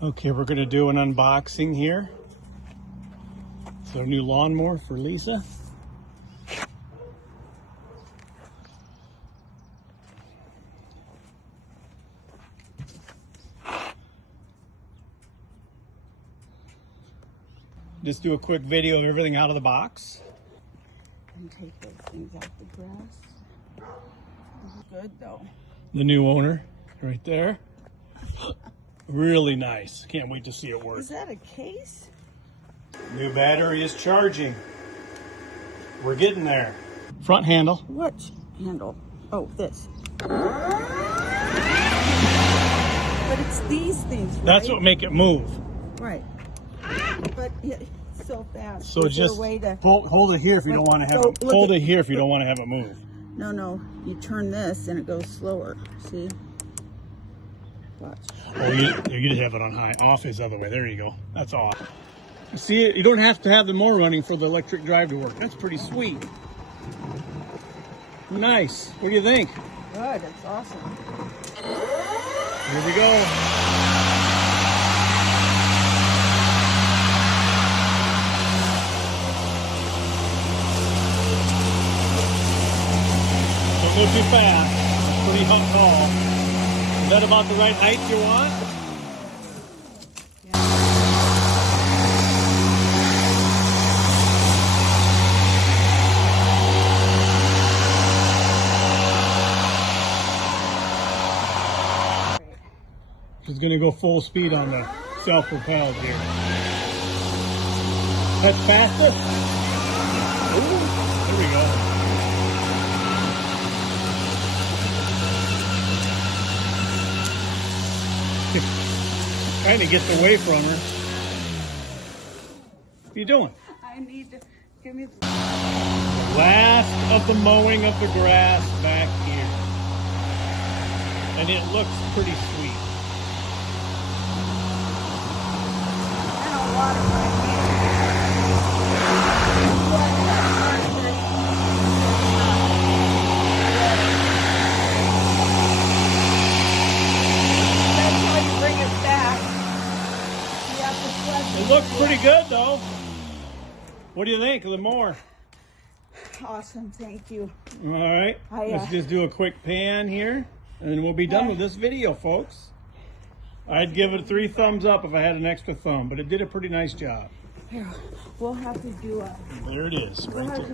Okay, we're going to do an unboxing here. It's our new lawnmower for Lisa. Just do a quick video of everything out of the box. And take those things out the grass. This is good though. The new owner right there. Really nice. Can't wait to see it work. Is that a case? New battery is charging. We're getting there. Front handle. What handle? Oh, this. But it's these things, right? That's what make it move. Right. But it's so fast. So just hold it here if you don't want to have it. Hold it here if you don't want to have it move. No. You turn this and it goes slower. See? Watch. Oh, you just have it on high. Off is the other way. There you go. That's off. See, you don't have to have the mower running for the electric drive to work. That's pretty sweet. Nice. What do you think? Good. It's awesome. Here we go. Don't go too fast. It's pretty tall. Is that about the right height you want? She's going to go full speed on the self-propelled here. That's faster? Ooh, there we go. Trying to get away from her. What are you doing? I need to give me the last of the mowing of the grass back here. And it looks pretty sweet. I don't water my hands. That's how you bring it back. You have to flush it. It looks pretty good though. What do you think of the mower? Awesome, thank you. All right, let's just do a quick pan here and we'll be done with this video, folks. I'd give it 3 thumbs up if I had an extra thumb, but it did a pretty nice job. Here, we'll have to do a... There it is, right there.